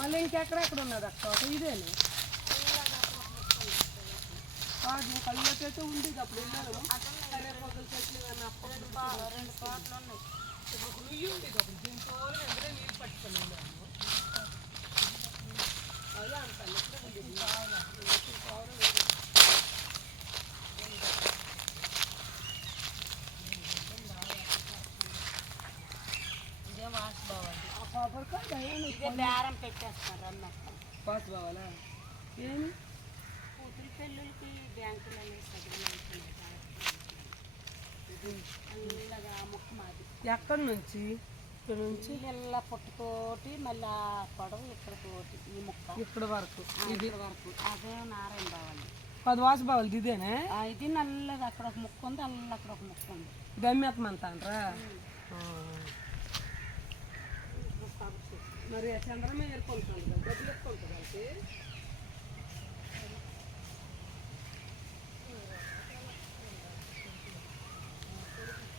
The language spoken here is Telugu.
మళ్ళీ ఇంకెక్కడెక్కడ ఉన్నది అక్క ఇదేనే కళ్ళకైతే ఉండేది అప్పుడు వెళ్ళాను కరేపాకుల చెట్లు కానీ అప్పుడు 2 పాటలు ఉన్నాయి ఇప్పుడు నుయ్యి ఉండేది అప్పుడు దీంతో ఎందరే నీళ్ళు పట్టుకొని వెళ్ళాము అదే అంత ఇదే వాసు బావాలి ఆ కొబ్బరికాయ బేరం పెట్టేస్తారు అన్నట్టు వాసు బావాలా ఏమి కూతురు పెళ్ళిళ్ళకి బ్యాంకులు అలాగా మొక్క మాది ఎక్కడి నుంచి ఇక్కడ నుంచి ఇలా పుట్టతోటి మళ్ళీ పొడవు ఇక్కడ తోటి ఈ మొక్క ఇక్కడ వరకు ఇది వరకు అదే నారాయణ బావాలి 10 వాసు బావాలి ఇదేనే ఇది నల్లది అక్కడ ఒక మొక్క ఉంది అల్ల అక్కడ ఒక మొక్క ఉంది ఇది అమ్మేత్తమంటారా మరి చంద్రమే ఏర్కొంటుంది కదా డబ్బులు ఎక్కువ ఉంటుంది